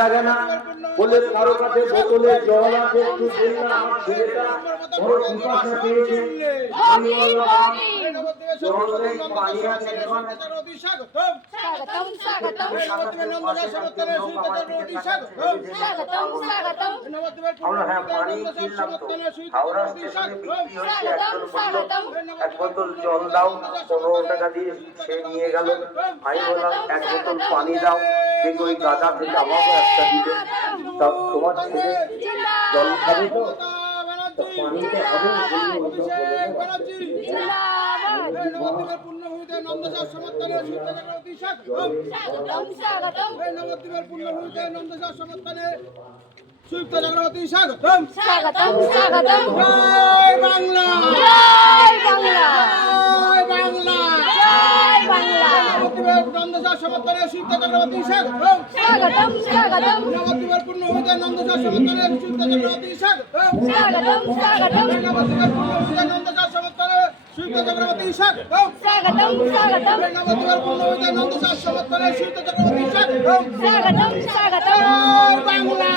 লাগে না বলে কারো কাছে বোতলে জল আছে একটু দিন না, আমার ছেলেটা বড় পিপাসা পেয়েছে, আমি বললাম জল নেই, পানি আছে দোকানে। হ্যাঁ পানি কিনলাম তো, হাওড়া স্টেশনে বিক্রি হচ্ছে, এক বোতল জল দাও, 15 টাকা দিয়ে সে নিয়ে গেল। আমি বললাম এক বোতল পানি দাও, দেখো ওই গাদা থেকে আমাকে একটা দিল। তা তোমার ছেলে জল খাবে তো, পানিতে হবে সুপ্ত চক্রবর্তী স্বাগতম স্বাগতম স্বাগতম। জয় বাংলা জয় বাংলা জয় বাংলা জয় বাংলা। নন্দসার সমর্থনে সুপ্ত চক্রবর্তী স্বাগতম স্বাগতম স্বাগতম। নবদ্বীপের পূর্ণ হইতে নন্দসার সমর্থনে সুপ্ত চক্রবর্তী স্বাগতম স্বাগতম স্বাগতম। নবদ্বীপের পূর্ণ হইতে নন্দসার সমর্থনে সুপ্ত চক্রবর্তী স্বাগতম স্বাগতম স্বাগতম। নবদ্বীপের পূর্ণ হইতে নন্দসার সমর্থনে সুপ্ত চক্রবর্তী স্বাগতম স্বাগতম স্বাগতম। জয় বাংলা।